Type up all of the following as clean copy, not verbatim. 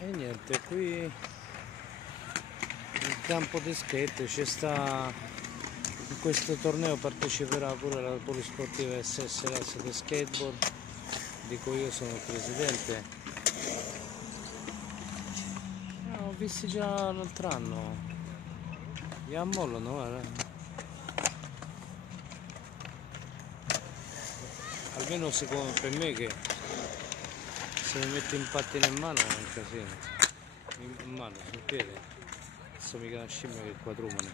E niente, qui il campo di skate c'è sta, in questo torneo parteciperà pure la polisportiva SS Lazio di skateboard, di cui io sono il presidente. Ho visti già l'altro anno, gli ammollano, guarda. Almeno secondo per me che se mi metto in pattino in mano è un casino. In mano, sul piede. Adesso mica una scimmia che è quadrumane.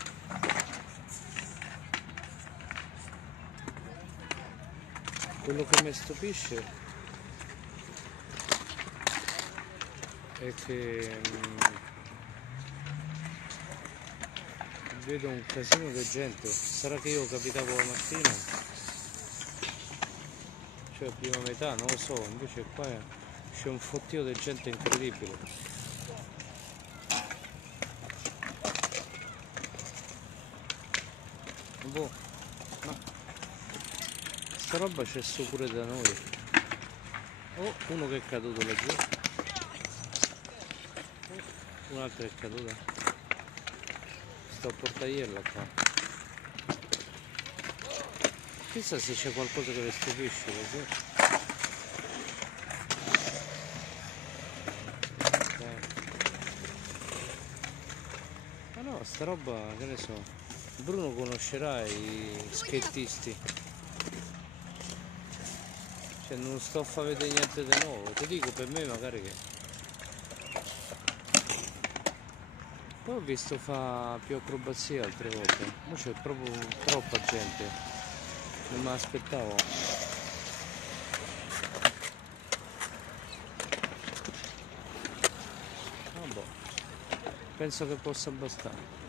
Quello che mi stupisce è che vedo un casino di gente. Sarà che io capitavo la mattina, cioè prima metà, non lo so, invece qua c'è un fottio di gente incredibile. Boh, ma sta roba c'è su pure da noi. Oh, uno che è caduto laggiù, un altro è caduto. Sto a portaierla qua. Chissà se c'è qualcosa che vi stupisce così. Ma no, sta roba, che ne so. Bruno conoscerà i skattisti. Cioè non sto a far vedere niente di nuovo. Ti dico, per me magari che... Poi ho visto fa più acrobazie altre volte. Ma c'è proprio troppa gente. Non me l'aspettavo. Vabbè. Penso che possa bastare.